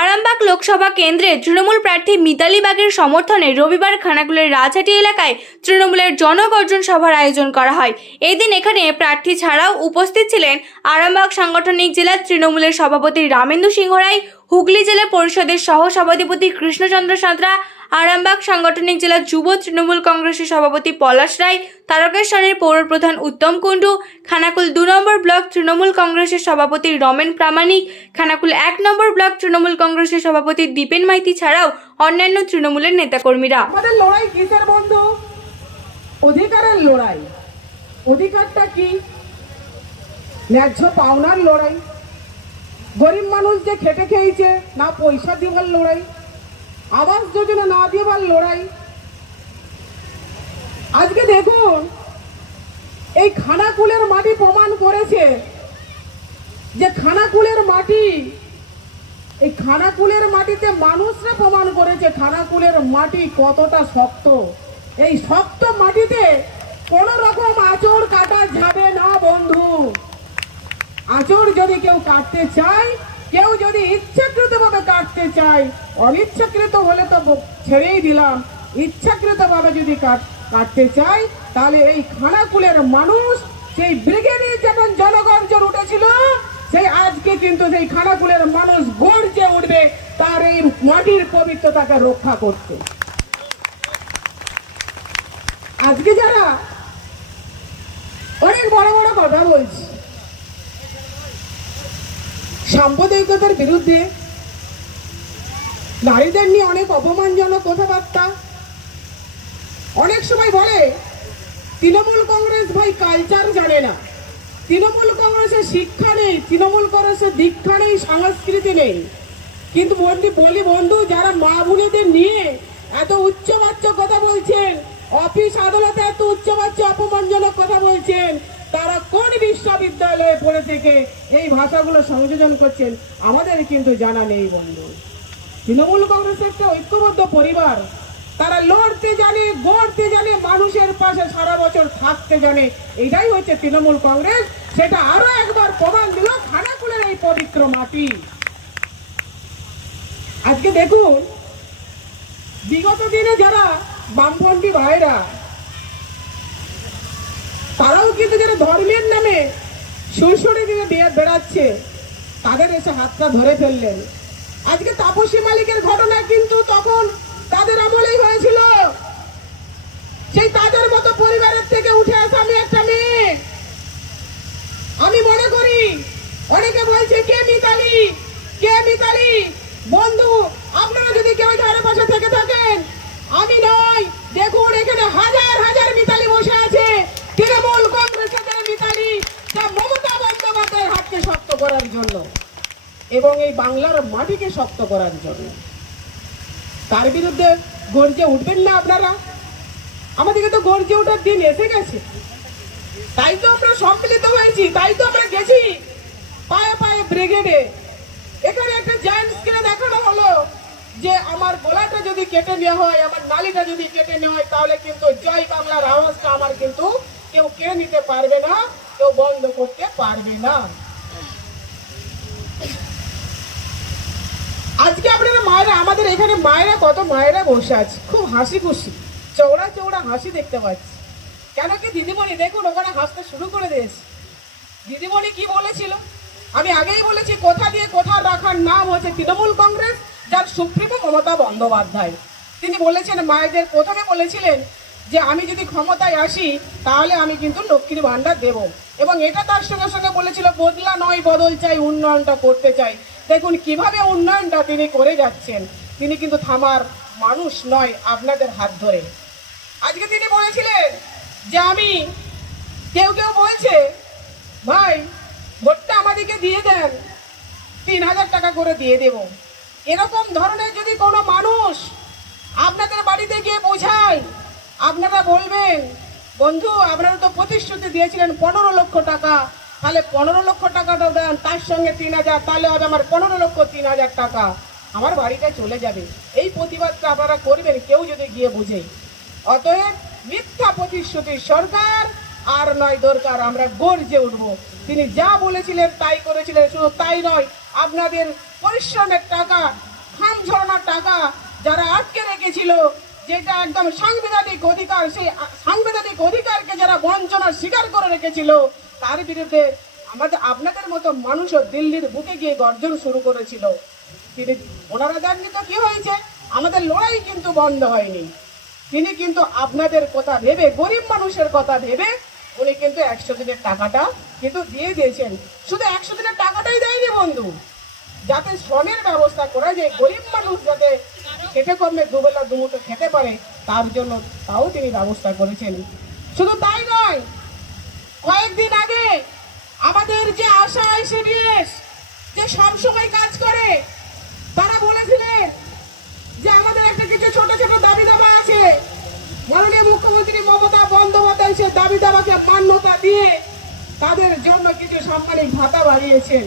আরামবাগ লোকসভা কেন্দ্রে তৃণমূল প্রার্থী মিতালি বাগের সমর্থনে রবিবার খানাকুলের রাজহাটি এলাকায় তৃণমূলের জনগর্জন সভার আয়োজন করা হয়। এদিন এখানে প্রার্থী ছাড়াও উপস্থিত ছিলেন আরামবাগ সাংগঠনিক জেলার তৃণমূলের সভাপতি রামেন্দু সিংহ রায় হুগলি জেলা পরিষদের সহ সভাধিপতি কৃষ্ণচন্দ্র সাঁতরা, আরামবাগ সাংগঠনিক জেলা যুব তৃণমূল কংগ্রেসের সভাপতি পলাশ রায়, তারকেশ্বরের পৌর প্রধান উত্তম কুণ্ডু, খানাকুল দু নম্বর ব্লক তৃণমূল কংগ্রেসের সভাপতি রমেন প্রামাণিক, খানাকুল এক নম্বর ব্লক তৃণমূল কংগ্রেসের সভাপতি দীপেন মাইতি ছাড়াও অন্যান্য তৃণমূলের নেতাকর্মীরা। আমাদের লড়াই কিসের বন্ধু? অধিকারের লড়াই। অধিকারটা কি? ন্যায্য পাওনার লড়াই। গরিব মানুষ যে খেটে খেয়েছে, না পয়সা দিবার লড়াই, আবাস যোজনা না দিবার লড়াই। আজকে দেখুন, এই খানাকুলের মাটি প্রমাণ করেছে যে খানাকুলের মাটি, এই খানাকুলের মাটিতে মানুষরা প্রমাণ করেছে খানাকুলের মাটি কতটা শক্ত। এই শক্ত মাটিতে কোন রকম আচর কাটা যাবে না, বন্ধু। আচর যদি কেউ কাটতে চায়, কেউ যদি ইচ্ছাকৃত ভাবে কাটতে চায়, অনিচ্ছাকৃত হলে তো ছেড়েই দিলাম। ইচ্ছাকৃত ভাবে যদি কাট- কাটতে চায়, তাহলে এই খানাকুলের মানুষ, সেই ব্রিগেডে যেমন জনগর্জন উঠেছিল, সেই আজকে কিন্তু সেই খানাকুলের মানুষ গর্জে উঠবে তার এই মাটির পবিত্রতাকে রক্ষা করতে। আজকে যারা অনেক বড় বড় কথা বলছে সাম্প্রদায়িকতার বিরুদ্ধে নারীদের নিয়ে অনেক অপমানজনক কথাবার্তা। অনেক সময় বলে, তৃণমূল কংগ্রেস ভাই কালচার জানে না। তৃণমূল কংগ্রেসের শিক্ষা নেই, তৃণমূল কংগ্রেসের দীক্ষা নেই, সংস্কৃতি নেই। কিন্তু বলি বন্ধু, যারা মা বোনেদের নিয়ে এত উচ্চবাচ্য কথা বলছেন, অফিস আদালতে এত উচ্চবাচ্য অপমানজনক কথা বলছেন তারা কোন বিশ্ববিদ্যালয়ে পড়ে থেকে এই ভাষাগুলো সংযোজন করছেন, আমাদের কিন্তু জানা নেই বন্ধু। তৃণমূল কংগ্রেসের একটা ঐক্যবদ্ধ পরিবার, তারা লড়তে জানে, গড়তে জানে, মানুষের পাশে সারা বছর থাকতে জানে, এটাই হচ্ছে তৃণমূল কংগ্রেস। সেটা আরও একবার প্রমাণ দিল খানাকুলের এই পবিত্র মাটি। আজকে দেখুন, বিগত দিনে যারা বামপন্থী ভাইরা তারাও কিন্তু যারা ধর্মের নামে সুরসুরি দিয়ে বিয়ে বেড়াচ্ছে, তাদের এসে হাতটা ধরে ফেললেন। আজকে তাপসী মালিকের ঘটনা কিন্তু তখন তাদের আমলেই হয়েছিল। সেই তাদের মতো পরিবারের থেকে উঠে আসা আমি একটা মেয়ে। আমি মনে করি, অনেকে বলছে, কে মিতালি? কে মিতালি? বন্ধু, আপনারা যদি কেউ ধারে পাশে থেকে থাকেন, আমি নয় দেখুন, এখানে হাজার হাজার তৃণমূল কংগ্রেসের মিতালি যা মমতা বন্দ্যোপাধ্যায়ের হাতকে শক্ত করার জন্য এবং এই বাংলার মাটিকে শক্ত করার জন্য। তার বিরুদ্ধে গর্জে উঠবেন না আপনারা। আমাদেরকে তো গর্জে ওঠার দিন এসে গেছে। তাই তো আমরা সম্মিলিত হয়েছি, তাই তো আমরা গেছি। পায়ে পায়ে ব্রিগেডে। এখানে একটা জায়ান্ট স্ক্রিনে দেখানো হলো যে আমার গলাটা যদি কেটে নেওয়া হয়, আমার নালিটা যদি কেটে নেওয়া হয়, তাহলে কিন্তু জয় বাংলার আওয়াজটা আমার কিন্তু কেউ কেড়ে নিতে পারবে না, কেউ বন্ধ করতে পারবে না। আজকে আপনারা মায়েরা, আমাদের এখানে মায়েরা কত মায়েরা বসে আছে, খুব হাসি খুশি চৌড়া চৌড়া হাসি দেখতে পাচ্ছি। কেন কি দিদিমণি, দেখুন, ওখানে হাসতে শুরু করে দিয়েছে। দিদিমণি কি বলেছিল? আমি আগেই বলেছি, কোথা দিয়ে কোথা রাখার নাম হচ্ছে তৃণমূল কংগ্রেস, যার সুপ্রিমো মমতা বন্দ্যোপাধ্যায়। তিনি বলেছেন, মায়েদের প্রথমে বলেছিলেন যে আমি যদি ক্ষমতায় আসি, তাহলে আমি কিন্তু লক্ষ্মীর ভান্ডার দেব। এবং এটা তার সঙ্গে সঙ্গে বলেছিল, বদলা নয়, বদল চাই, উন্নয়নটা করতে চাই। দেখুন, কীভাবে উন্নয়নটা তিনি করে যাচ্ছেন। তিনি কিন্তু থামার মানুষ নয়, আপনাদের হাত ধরে। আজকে তিনি বলেছিলেন যে আমি, কেউ কেউ বলছে, ভাই, ভোটটা আমাদেরকে দিয়ে দেন, তিন হাজার টাকা করে দিয়ে দেব। এরকম ধরনের যদি কোনো মানুষ আপনাদের বাড়িতে গিয়ে বোঝায় আপনারা বলবেন? বন্ধু, আপনারা তো প্রতিশ্রুতি দিয়েছিলেন পনেরো লক্ষ টাকা। তাহলে পনেরো লক্ষ টাকাটাও দেন, তার সঙ্গে তিন হাজার, তাহলে হবে আমার পনেরো লক্ষ তিন হাজার টাকা। আমার বাড়িতে চলে যাবে। এই প্রতিবাদটা আপনারা করবেন, কেউ যদি গিয়ে বুঝে। অতএব মিথ্যা প্রতিশ্রুতির সরকার, আর নয় দরকার, আমরা গর্জে উঠব। তিনি যা বলেছিলেন তাই করেছিলেন, শুধু তাই নয়, আপনাদের পরিশ্রমের টাকা খাম ঝরানোর টাকা যারা আটকে রেখেছিল যেটা একদম সাংবিধানিক অধিকার, সেই সাংবিধানিক অধিকারকে যারা বঞ্চনার স্বীকার করে রেখেছিল, তার বিরুদ্ধে আমাদের, আপনাদের মতো মানুষও দিল্লির বুকে গিয়ে গর্জন শুরু করেছিল। তিনি, ওনারা দেননি তো কি হয়েছে? আমাদের লড়াই কিন্তু বন্ধ হয়নি। তিনি কিন্তু আপনাদের কথা ভেবে, গরিব মানুষের কথা ভেবে, উনি কিন্তু একশো দিনের টাকাটা কিন্তু দিয়ে দিয়েছেন। শুধু একশো দিনের টাকাটাই দেয়নি বন্ধু, যাতে শ্রমের ব্যবস্থা করা যায়, গরিব মানুষ যাতে খেটে কমে দুবেলা দুমুটো খেতে পারে, তার জন্য তাও তিনি ব্যবস্থা করেছেন। শুধু তাই নয়, কয়েকদিন আগে আমাদের যে আশা সিডিএস যে সবসময় কাজ করে, তারা বলেছিলেন যে আমাদের একটা কিছু ছোট ছোট দাবি দাবা আছে। মাননীয় মুখ্যমন্ত্রী মমতা বন্দ্যোপাধ্যায় সে দাবি দাবাকে মান্যতা দিয়ে তাদের জন্য কিছু সাম্মানিক ভাতা বাড়িয়েছেন।